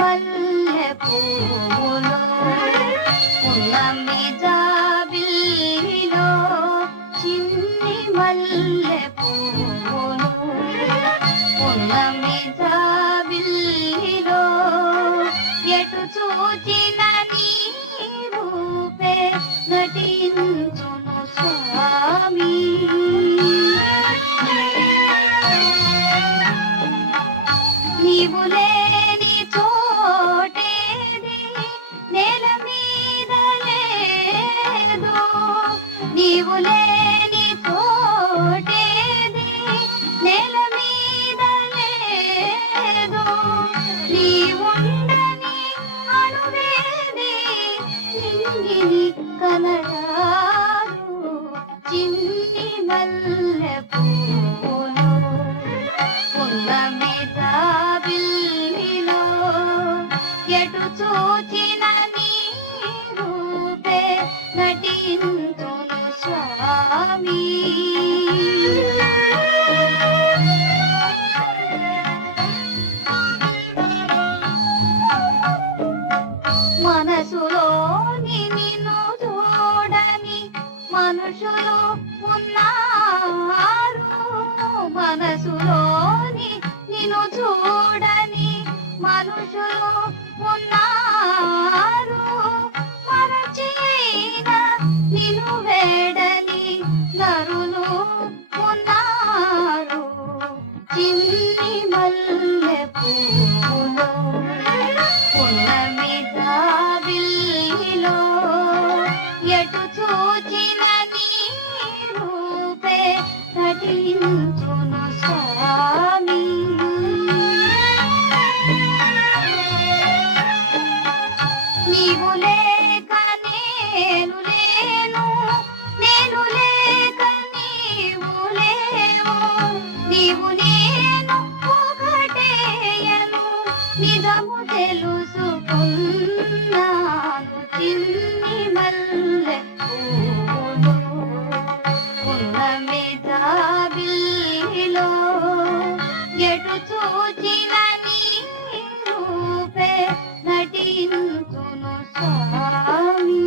मल्लपू చిన్ని మల్లె పువ్వులు పున్నమి జాబిల్లిలో ఎటు చూచిన నీ రూపే నటించును స్వామి. నీవు లేని చోటేది నేల మీద లేదు. నీవు లేని జాబిల్లిలో ఎటు చూచిన నీ రూపే నటించును స్వామి. మనసులోని నిన్ను చూడని మనుషులు ఉన్నారు. మనసులో ఎటు చూచిన నీ రూపే నటించును స్వామి. నీవు లేక నేను లేను నేను లేక నీవు లేవు. నీవు నేను ఒకటేయను నిజము తెలుసుకున్నాను చిన్న ఎటు చూచిన నీ రూపే నటించును స్వామి